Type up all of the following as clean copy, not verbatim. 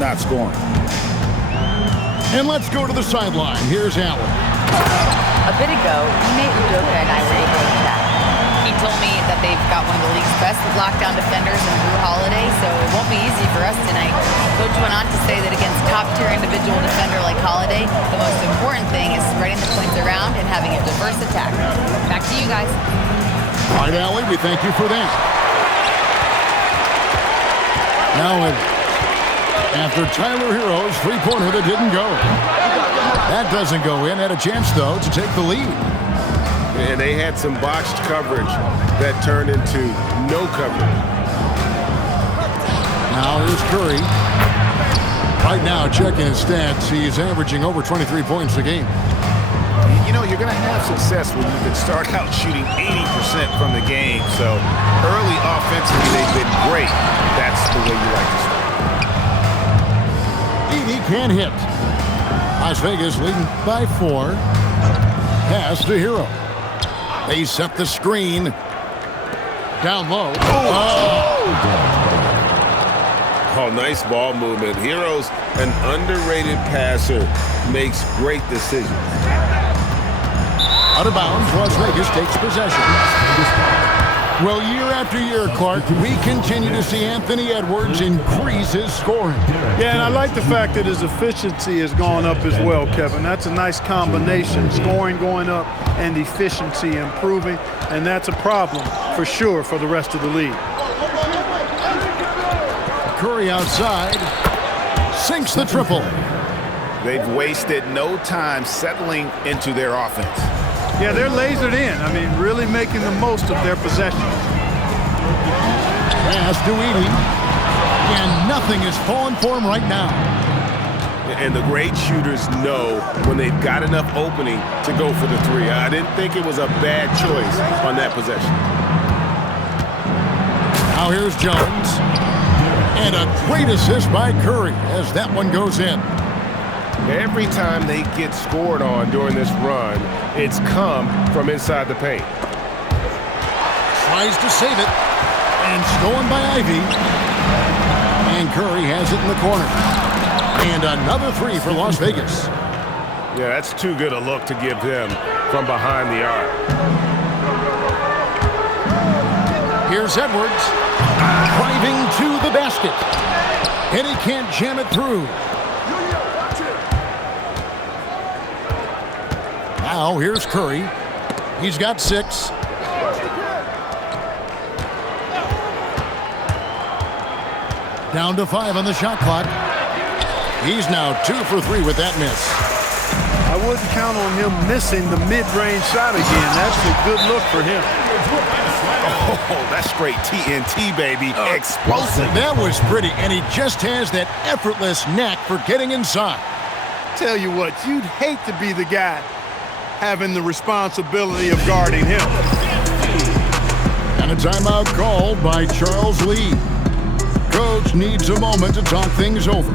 not scoring. And let's go to the sideline. Here's Allen. A bit ago, teammate Udoka and I were able to chat. He told me that they've got one of the league's best lockdown defenders in Drew Holiday, so it won't be easy for us tonight. Coach went on to say that against top-tier individual defender like Holiday, the most important thing is spreading the points around and having a diverse attack. Back to you guys. All right, Allie, we thank you for that. Now, after Tyler Hero's three-pointer that didn't go. That doesn't go in. Had a chance, though, to take the lead. And they had some botched coverage that turned into no coverage. Now here's Curry. Right now, checking his stats, he's averaging over 23 points a game. You know, you're going to have success when you can start out shooting 80% from the game. So early offensively, they've been great. That's the way you like to start. He can hit. Las Vegas leading by 4. Pass to Hero. They set the screen. Down low. Oh, nice ball movement. Hero's an underrated passer, makes great decisions. Out of bounds, Las Vegas takes possession. Well, year after year, Clark, we continue to see Anthony Edwards increase his scoring. Yeah, and I like the fact that his efficiency has gone up as well, Kevin. That's a nice combination, scoring going up and efficiency improving, and that's a problem for sure for the rest of the league. Curry outside, sinks the triple. They've wasted no time settling into their offense. Yeah, they're lasered in. I mean, really making the most of their possessions. Pass to Edey. And nothing is falling for him right now. And the great shooters know when they've got enough opening to go for the three. I didn't think it was a bad choice on that possession. Now here's Jones. And a great assist by Curry as that one goes in. Every time they get scored on during this run, it's come from inside the paint. Tries to save it. And stolen by Ivy. And Curry has it in the corner. And another three for Las Vegas. Yeah, that's too good a look to give him from behind the arc. Here's Edwards. Driving to the basket. And he can't jam it through. Now here's Curry. He's got 6. Down to 5 on the shot clock. He's now 2 for 3 with that miss. I wouldn't count on him missing the mid-range shot again. That's a good look for him. Oh, that's straight TNT, baby. Explosive. That was pretty, and he just has that effortless knack for getting inside. Tell you what, you'd hate to be the guy having the responsibility of guarding him. And a timeout called by Charles Lee. Coach needs a moment to talk things over.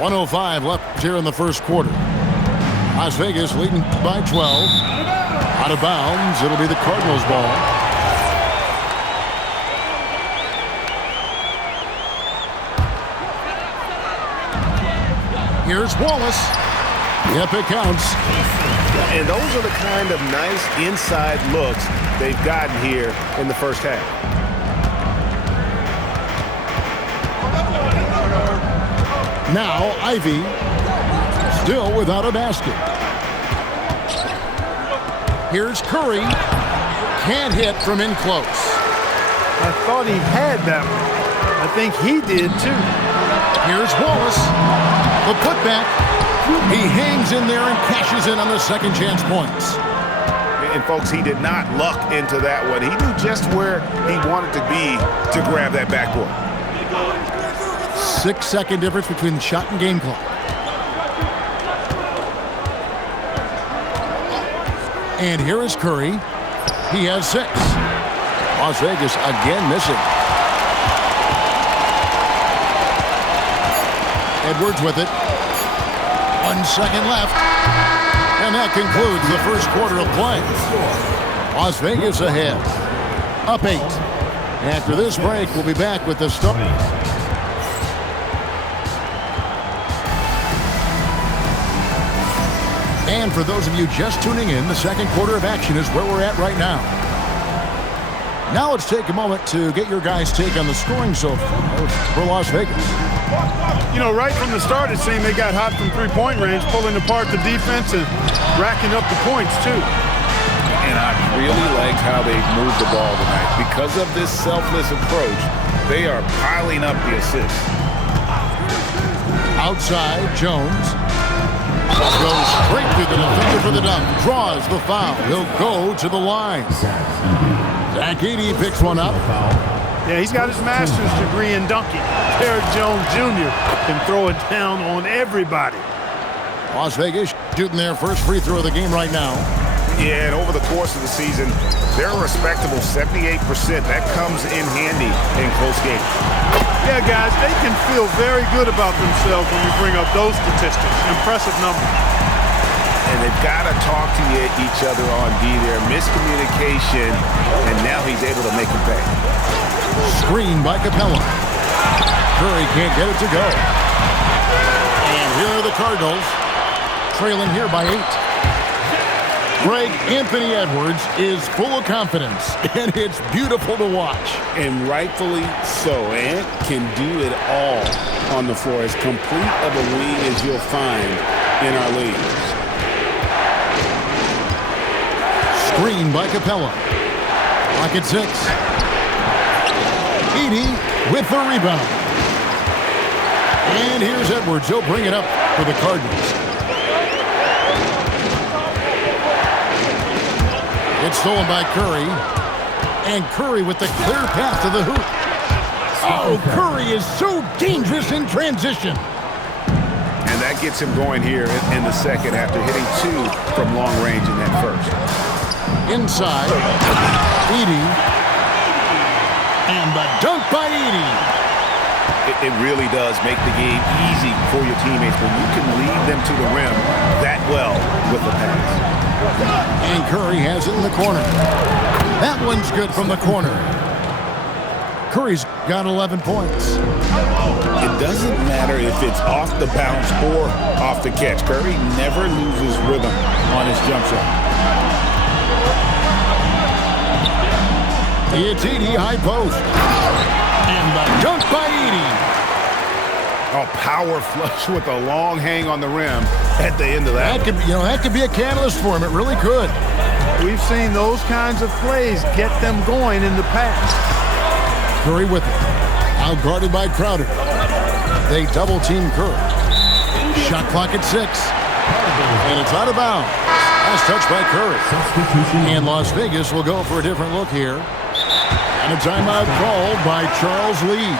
.105 left here in the first quarter. Las Vegas leading by 12. Out of bounds. It'll be the Cardinals' ball. Here's Wallace. Yep, it counts. And those are the kind of nice inside looks they've gotten here in the first half. Now Ivy still without a basket. Here's Curry. Can't hit from in close. I thought he had that one. I think he did too. Here's Wallace. The putback. He hangs in there and cashes in on the second chance points. And folks, he did not luck into that one. He knew just where he wanted to be to grab that backboard. 6-second difference between the shot and game clock. And here is Curry. He has 6. Las Vegas again missing. Edwards with it. 1 second left. And that concludes the first quarter of play. Las Vegas ahead. Up 8. After this break, we'll be back with the start. And for those of you just tuning in, the second quarter of action is where we're at right now. Now let's take a moment to get your guys' take on the scoring so far for Las Vegas. You know, right from the start, it seemed they got hot from three-point range, pulling apart the defense and racking up the points, too. And I really liked how they moved the ball tonight. Because of this selfless approach, they are piling up the assists. Outside, Jones goes straight to the defender for the dunk. Draws the foul. He'll go to the line. Zach Edey picks one up. Yeah, he's got his master's degree in dunking. Derrick Jones Jr. can throw it down on everybody. Las Vegas shooting their first free throw of the game right now. Yeah, and over the course of the season, they're a respectable 78%. That comes in handy in close games. Yeah, guys, they can feel very good about themselves when you bring up those statistics. Impressive numbers. And they've got to talk to each other on D there. Miscommunication, and now he's able to make it pay. Screen by Capella. Curry can't get it to go. And here are the Cardinals, trailing here by 8. Greg, Anthony Edwards is full of confidence, and it's beautiful to watch. And rightfully so. Ant can do it all on the floor. As complete of a wing as you'll find in our league. Screen by Capella. Lock at 6. Edey with the rebound. And here's Edwards. He'll bring it up for the Cardinals. It's stolen by Curry. And Curry with the clear path to the hoop. Oh, Curry is so dangerous in transition. And that gets him going here in the second after hitting 2 from long range in that first. Inside. Edey. And the dunk by Edey. It really does make the game easy for your teammates when you can lead them to the rim that well with the pass. And Curry has it in the corner. That one's good from the corner. Curry's got 11 points. It doesn't matter if it's off the bounce or off the catch. Curry never loses rhythm on his jump shot. It's Edey, high post. And the dunk by Edey. Oh, power flush with a long hang on the rim at the end of that. That could be a catalyst for him. It really could. We've seen those kinds of plays get them going in the past. Curry with it. Out guarded by Crowder. They double team Curry. Shot clock at 6. And it's out of bounds. Last touch by Curry. And Las Vegas will go for a different look here. And a timeout called by Charles Lee.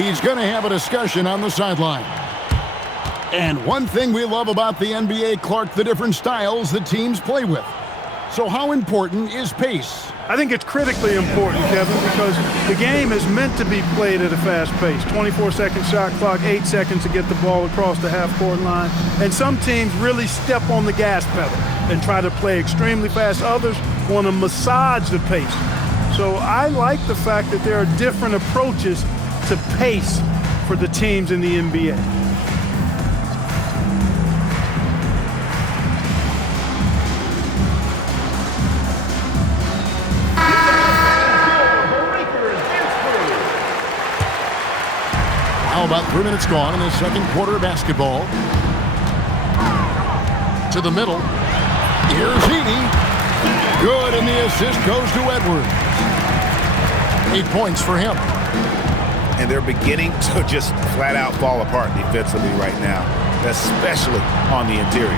He's going to have a discussion on the sideline. And one thing we love about the NBA, Clark, the different styles that teams play with. So how important is pace? I think it's critically important, Kevin, because the game is meant to be played at a fast pace. 24-second shot clock, 8 seconds to get the ball across the half-court line. And some teams really step on the gas pedal and try to play extremely fast. Others want to massage the pace. So I like the fact that there are different approaches to pace for the teams in the NBA. Now about 3 minutes gone in the second quarter of basketball. To the middle. Here's Edey. Good, and the assist goes to Edwards. 8 points for him. And they're beginning to just flat out fall apart defensively right now, especially on the interior.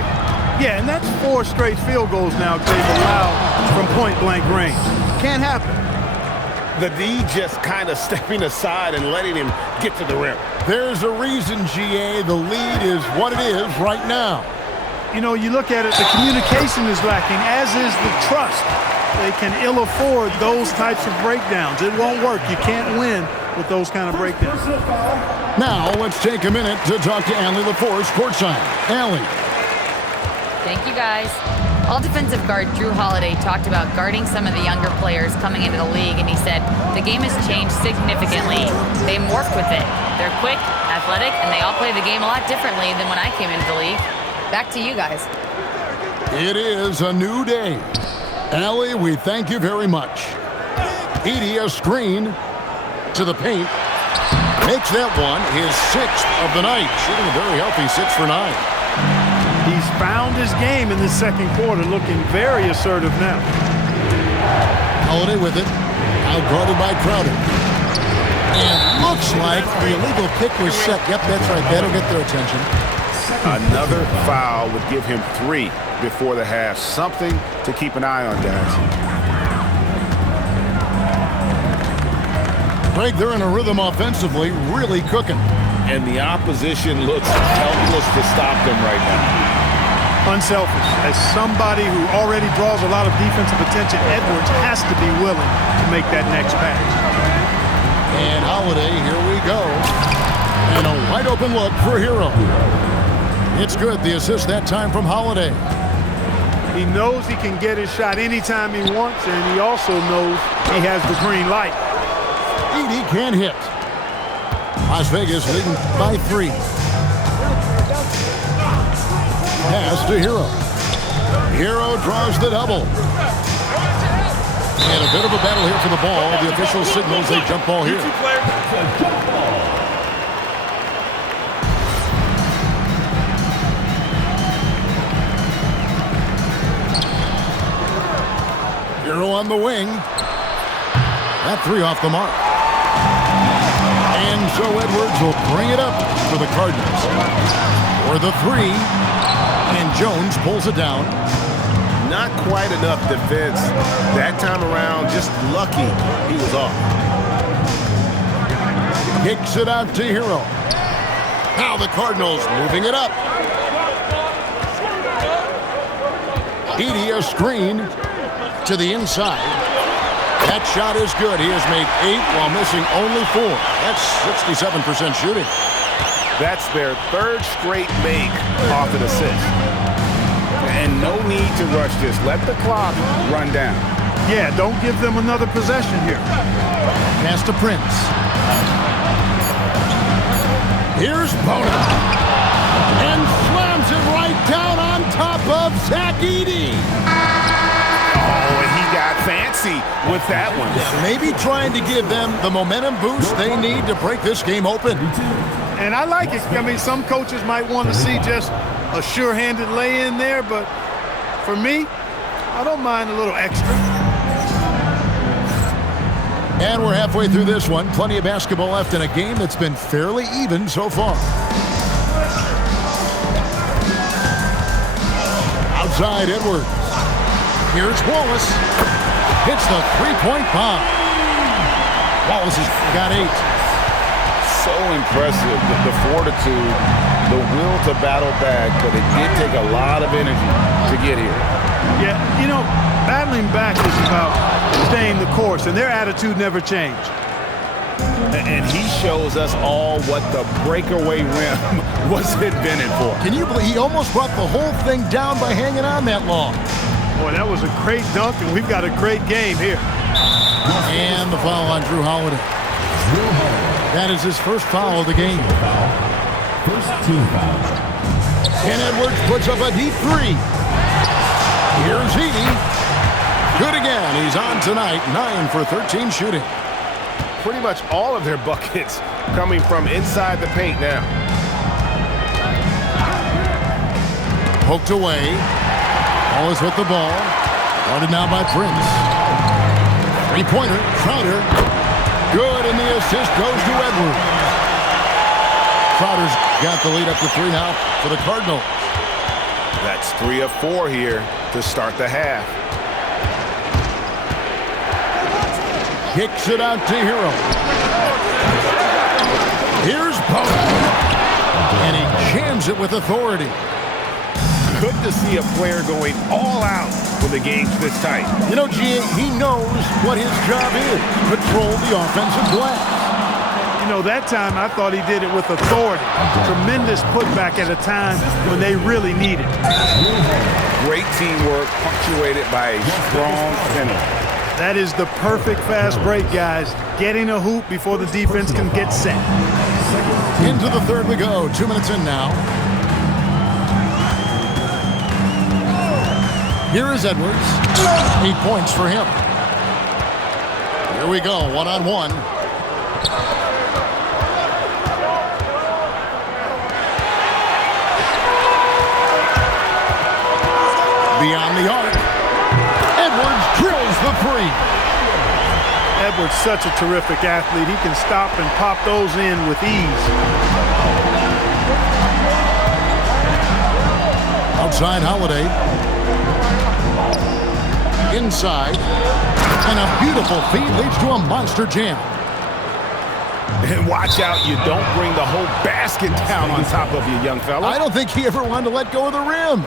Yeah, and that's 4 straight field goals now they've allowed from point-blank range. Can't happen. The D just kind of stepping aside and letting him get to the rim. There's a reason, GA, the lead is what it is right now. You know, you look at it, the communication is lacking, as is the trust. they can ill afford those types of breakdowns. It won't work. You can't win with those kind of breakdowns. Now let's take a minute to talk to Allie LaForce courtside. Allie. Thank you, guys. All defensive guard Drew Holiday talked about guarding some of the younger players coming into the league, and he said the game has changed significantly. They morphed with it. They're quick, athletic, and they all play the game a lot differently than when I came into the league. Back to you guys. It is a new day. Allie, we thank you very much. Edey, a screen to the paint. Makes that one his 6th of the night. Shooting a very healthy 6 for 9. He's found his game in the second quarter, looking very assertive now. Holiday with it. Out guarded by Crowder. And looks like the illegal pick was set. Yep, that's right. That'll get their attention. Another foul would give him 3 before the half. Something to keep an eye on, guys. Greg, they're in a rhythm offensively, really cooking. And the opposition looks helpless to stop them right now. Unselfish. As somebody who already draws a lot of defensive attention, Edwards has to be willing to make that next pass. And Holiday, here we go. And a wide open look for Hero. It's good, the assist that time from Holiday. He knows he can get his shot anytime he wants, and he also knows he has the green light. Edey can't hit. Las Vegas leading by 3. Pass to Hero. Hero draws the double. And a bit of a battle here for the ball. The official signals a jump ball here. Hero on the wing. That 3 off the mark. And so Edwards will bring it up for the Cardinals. For the 3. And Jones pulls it down. Not quite enough defense that time around. Just lucky he was off. Kicks it out to Hero. Now the Cardinals moving it up. Edey, a screen to the inside. That shot is good. He has made 8 while missing only 4. That's 67% shooting. That's their 3rd straight make off an assist. And no need to rush this. Let the clock run down. Yeah, don't give them another possession here. Pass to Prince. Here's Bono. And slams it right down on top of Zach Edey. Oh, and he got fancy with that one. Maybe trying to give them the momentum boost they need to break this game open. And I like it. I mean, some coaches might want to see just a sure-handed lay-in there, but for me, I don't mind a little extra. And we're halfway through this one. Plenty of basketball left in a game that's been fairly even so far. Outside Edwards. Here's Wallace. Hits the three-point bomb. Wallace has got 8. So impressive, the fortitude, the will to battle back, but it did take a lot of energy to get here. Yeah, you know, battling back is about staying the course, and their attitude never changed. And he shows us all what the breakaway rim was invented for. Can you believe he almost brought the whole thing down by hanging on that long? Boy, that was a great dunk, and we've got a great game here. And the foul on Drew Holiday. That is his first foul of the game. First team foul. And Edwards puts up a deep 3. Here's Edey. Good again. He's on tonight. 9 for 13 shooting. Pretty much all of their buckets coming from inside the paint now. Poked away. Ball is with the ball. Guarded now by Prince. 3-pointer. Crowder. Good, and the assist goes to Edwards. Crowder's got the lead up to 3 now for the Cardinals. That's 3 of 4 here to start the half. Kicks it out to Hero. Here's Bono. And he jams it with authority. good to see a player going all out when the game's this tight. You know, G.A., he knows what his job is. Control the offensive glass. You know, that time I thought he did it with authority. Tremendous putback at a time when they really need it. Great teamwork punctuated by a strong finish. That is the perfect fast break, guys. Getting a hoop before the defense can get set. Into the third we go. 2 minutes in now. Here is Edwards. 8 points for him. Here we go, one-on-one. Beyond the arc. Edwards drills the three. Edwards, such a terrific athlete. He can stop and pop those in with ease. Outside Holiday. Inside. And a beautiful feed leads to a monster jam. And watch out, you don't bring the whole basket down on top of you, young fella. I don't think he ever wanted to let go of the rim.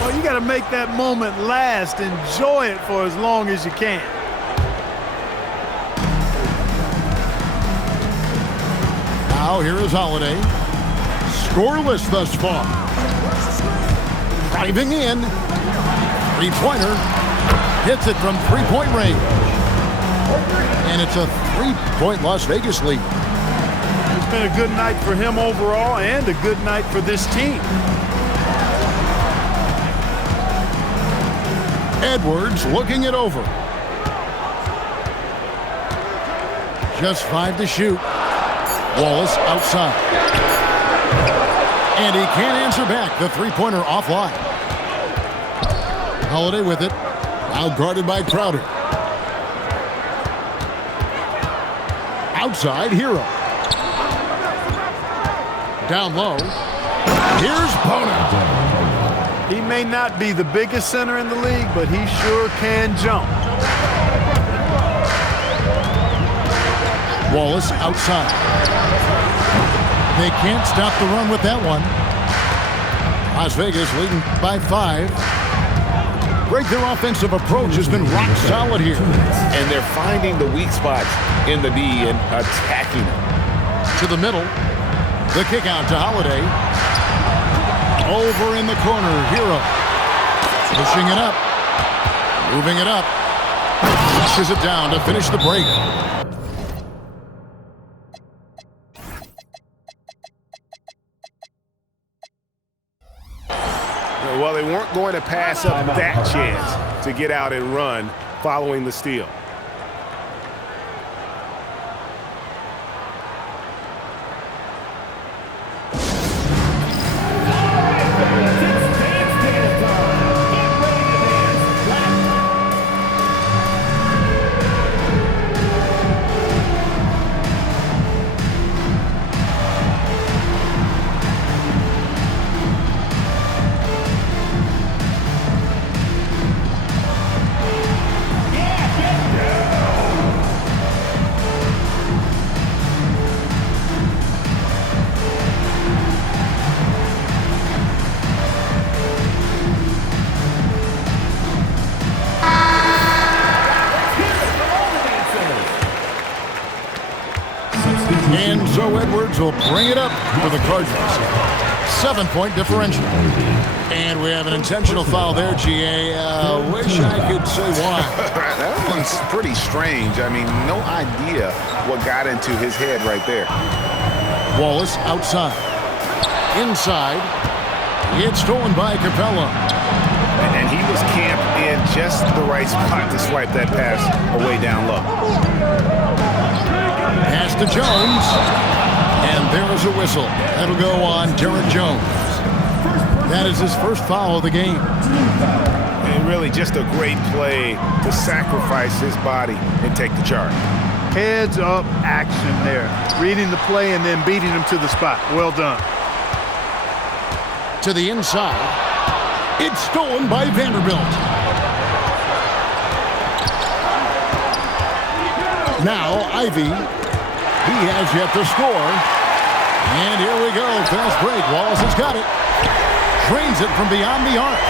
Well, you got to make that moment last. Enjoy it for as long as you can. Now here is Holiday. Scoreless thus far. Driving in. Three-pointer. Hits it from three-point range. And it's a three-point Las Vegas lead. It's been a good night for him overall and a good night for this team. Edwards looking it over. Just 5 to shoot. Wallace outside. And he can't answer back. The three-pointer offline. Holiday with it. Now guarded by Crowder. Outside, Hero. Down low. Here's Bono. He may not be the biggest center in the league, but he sure can jump. Wallace outside. They can't stop the run with that one. Las Vegas leading by 5. Their offensive approach has been rock solid here. And they're finding the weak spots in the D and attacking them. To the middle. The kick out to Holiday. Over in the corner, Hero. Pushing it up. Moving it up. Pushes it down to finish the break. Well, they weren't going to pass up that chance to get out and run following the steal. And so Edwards will bring it up for the Cardinals. 7-point differential. And we have an intentional foul there, GA. Wish I could say why. That one's pretty strange. I mean, no idea what got into his head right there. Wallace outside. Inside. It's stolen by Capella. And he was camped in just the right spot to swipe that pass away down low. Pass to Jones. And there is a whistle. That'll go on Derek Jones. That is his first foul of the game. And really just a great play to sacrifice his body and take the charge. Heads up action there. Reading the play and then beating him to the spot. Well done. To the inside. It's stolen by Vanderbilt. Now Ivy. He has yet to score. And here we go. Fast break. Wallace has got it. Drains it from beyond the arc.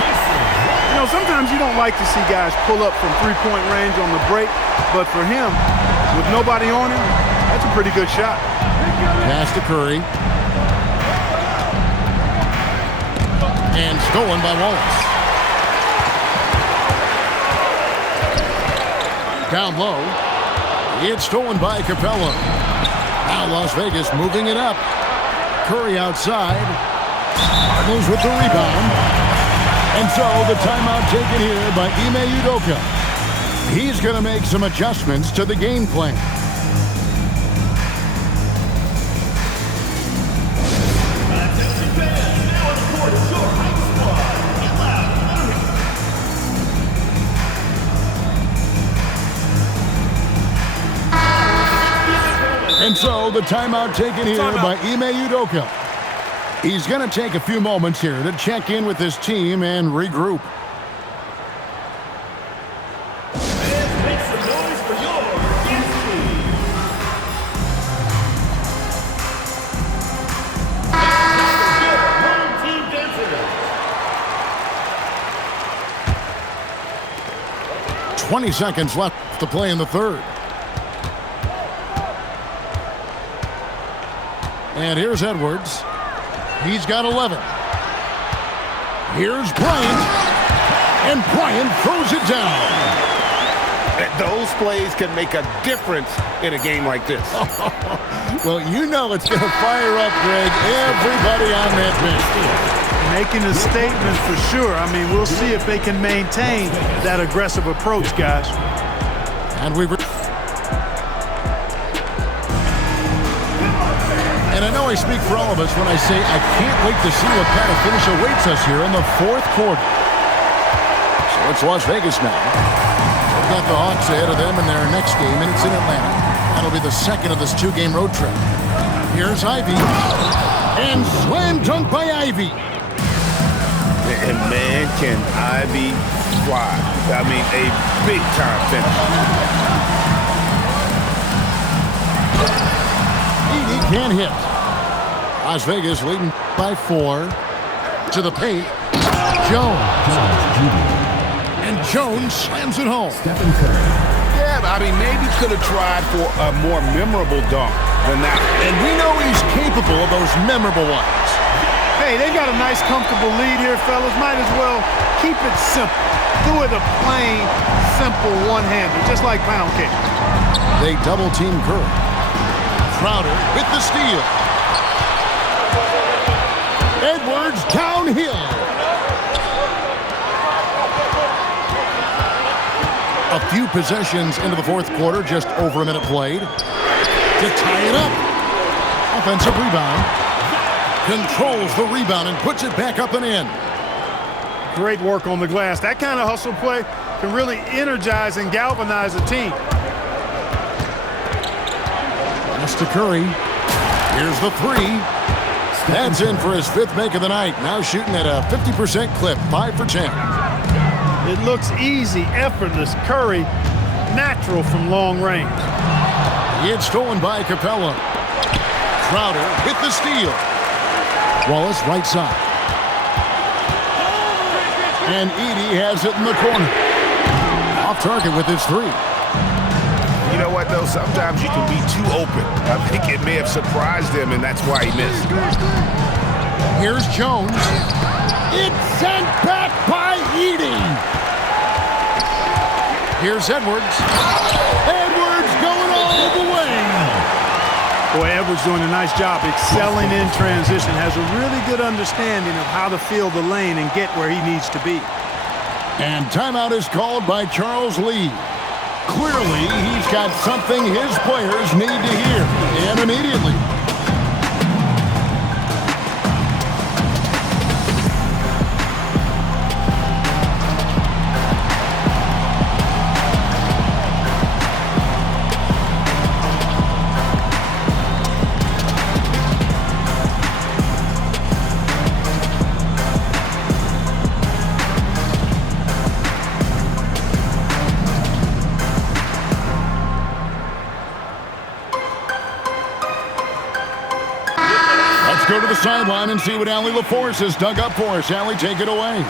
You know, sometimes you don't like to see guys pull up from three-point range on the break, but for him, with nobody on him, that's a pretty good shot. Pass to Curry. And stolen by Wallace. Down low. It's stolen by Capella. Now Las Vegas moving it up. Curry outside. Cardinals with the rebound. And so the timeout taken here by Ime Udoka. He's going to make some adjustments to the game plan. And so the timeout taken here by Ime Udoka. He's going to take a few moments here to check in with his team and regroup. Make some noise for your team. 20 seconds left to play in the third. And here's Edwards. He's got 11. Here's Bryant. And Bryant throws it down. Those plays can make a difference in a game like this. Well, you know it's going to fire up, Greg, everybody on that bench. Making a statement for sure. I mean, we'll see if they can maintain that aggressive approach, guys. And And I know I speak for all of us when I say I can't wait to see what kind of finish awaits us here in the fourth quarter. So it's Las Vegas now. They've got the Hawks ahead of them in their next game, and it's in Atlanta. That'll be the second of this two-game road trip. Here's Ivy. And slam dunk by Ivy. And man, can Ivy fly. I mean, a big-time finish. Can't hit. Las Vegas leading by 4. To the paint. Jones. And Jones slams it home. Yeah, I mean, maybe could have tried for a more memorable dunk than that. And we know he's capable of those memorable ones. Hey, they got a nice, comfortable lead here, fellas. Might as well keep it simple. Do it a plain, simple one-hander, just like pound cake. They double-team Curry. Crowder with the steal. Edwards downhill. A few possessions into the fourth quarter, just over a minute played. To tie it up. Offensive rebound. Controls the rebound and puts it back up and in. Great work on the glass. That kind of hustle play can really energize and galvanize a team. To Curry. Here's the three. That's in for his 5th make of the night. Now shooting at a 50% clip, 5 for 10. It looks easy, effortless. Curry, natural from long range. It's stolen by Capella. Crowder with the steal. Wallace right side. And Edey has it in the corner. Off target with his 3. You know what, though? Sometimes you can be too open. I think it may have surprised him, and that's why he missed. Here's Jones. It's sent back by Edey. Here's Edwards. Edwards going all the way. Boy, Edwards doing a nice job excelling in transition. Has a really good understanding of how to fill the lane and get where he needs to be. And timeout is called by Charles Lee. Clearly, he's got something his players need to hear, and immediately. Let's go to the sideline and see what Allie LaForce has dug up for us. Allie, take it away.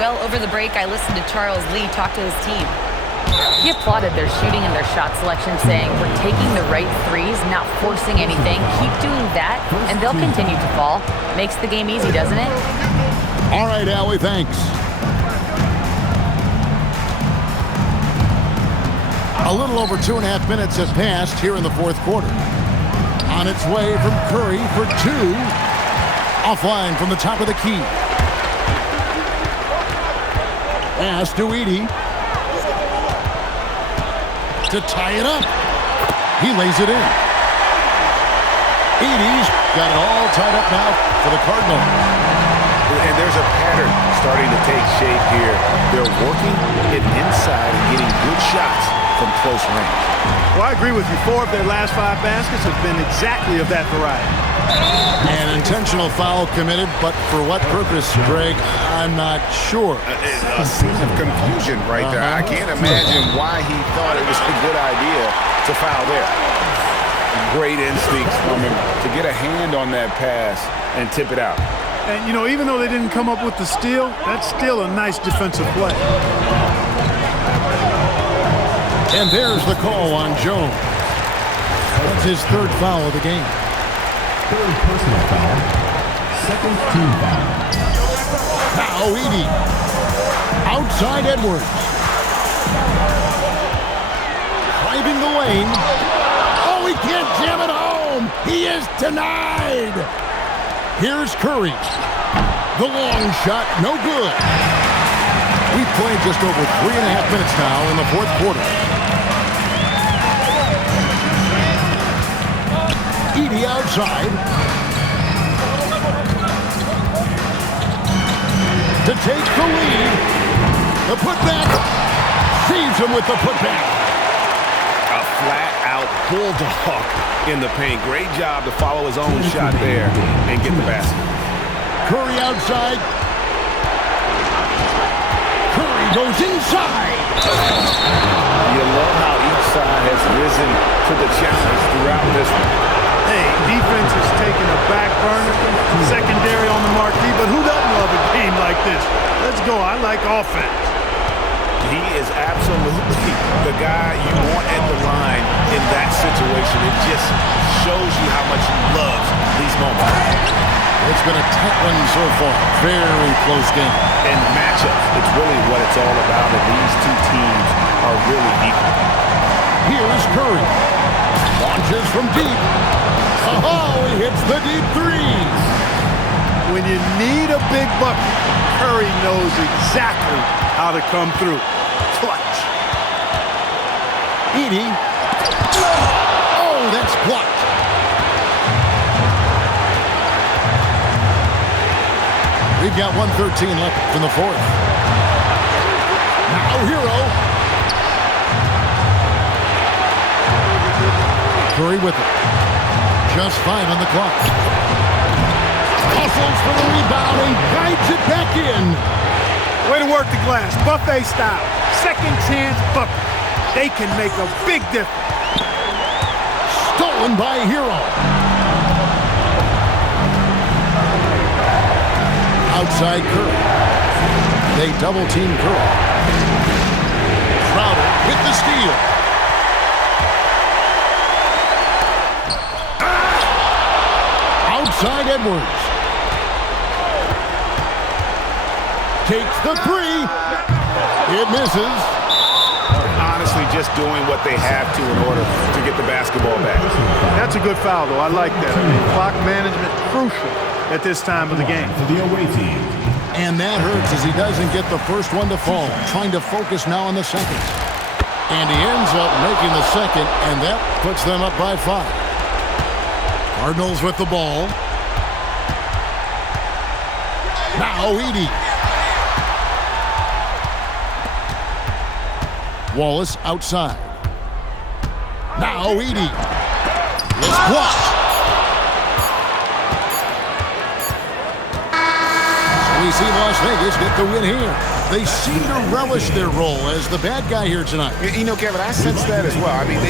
Well, over the break, I listened to Charles Lee talk to his team. He applauded their shooting and their shot selection, saying, we're taking the right threes, not forcing anything. Keep doing that, and they'll continue to fall. Makes the game easy, doesn't it? All right, Allie, thanks. A little over 2.5 minutes have passed here in the fourth quarter. On its way from Curry for two. Offline from the top of the key. Pass to Edey. To tie it up. He lays it in. Edey's got it all tied up now for the Cardinals. And there's a pattern starting to take shape here. They're working it inside and getting good shots from close range. Well, I agree with you. 4 of their last 5 baskets have been exactly of that variety. An intentional foul committed, but for what purpose, Greg? I'm not sure. A scene of confusion right there. I can't imagine why he thought it was a good idea to foul there. Great instincts from him to get a hand on that pass and tip it out. And, you know, even though they didn't come up with the steal, that's still a nice defensive play. And there's the call on Jones. That's his 3rd foul of the game. 3rd personal foul. 2nd team foul. Now Edey. Outside Edwards. Driving the lane. Oh, he can't jam it home. He is denied. Here's Curry. The long shot, no good. We've played just over 3.5 minutes now in the fourth quarter. Edey outside. To take the lead. The putback. Saves him with the putback. A flat-out bulldog in the paint. Great job to follow his own shot there and get the basket. Curry outside. Curry goes inside. You love how each side has risen to the challenge throughout this one. Hey, defense is taking a back burner, secondary on the marquee, but who doesn't love a game like this? Let's go. I like offense. He is absolutely the guy you want at the line in that situation. It just shows you how much he loves these moments. It's been a tight one so far. Very close game. And matchups, it's really what it's all about, and these two teams are really equal. Here's Curry. Launches from deep. Oh, he hits the deep 3. When you need a big bucket, Curry knows exactly how to come through. Clutch. Edey. Oh, that's blocked. We've got 1:13 left from the fourth. Now Hero. Curry with it. Just 5 on the clock. Hustles for the rebound and guides it back in. Way to work the glass. Buffet style. Second chance bucket. They can make a big difference. Stolen by Hero. Outside Curry. They double team Curry. Crowder with the steal. Outside Edwards. Takes the 3. It misses. Honestly, just doing what they have to in order to get the basketball back. That's a good foul, though. I like that. I mean, clock management crucial at this time of the game. To the away team. And that hurts as he doesn't get the first one to fall. Trying to focus now on the second. And he ends up making the second, and that puts them up by 5. Cardinals with the ball. Now Edey. Wallace outside. Now Edey. It's blocked. So we see Las Vegas get the win here. They seem to relish their role as the bad guy here tonight. You know, Kevin, I sense that as well. I mean,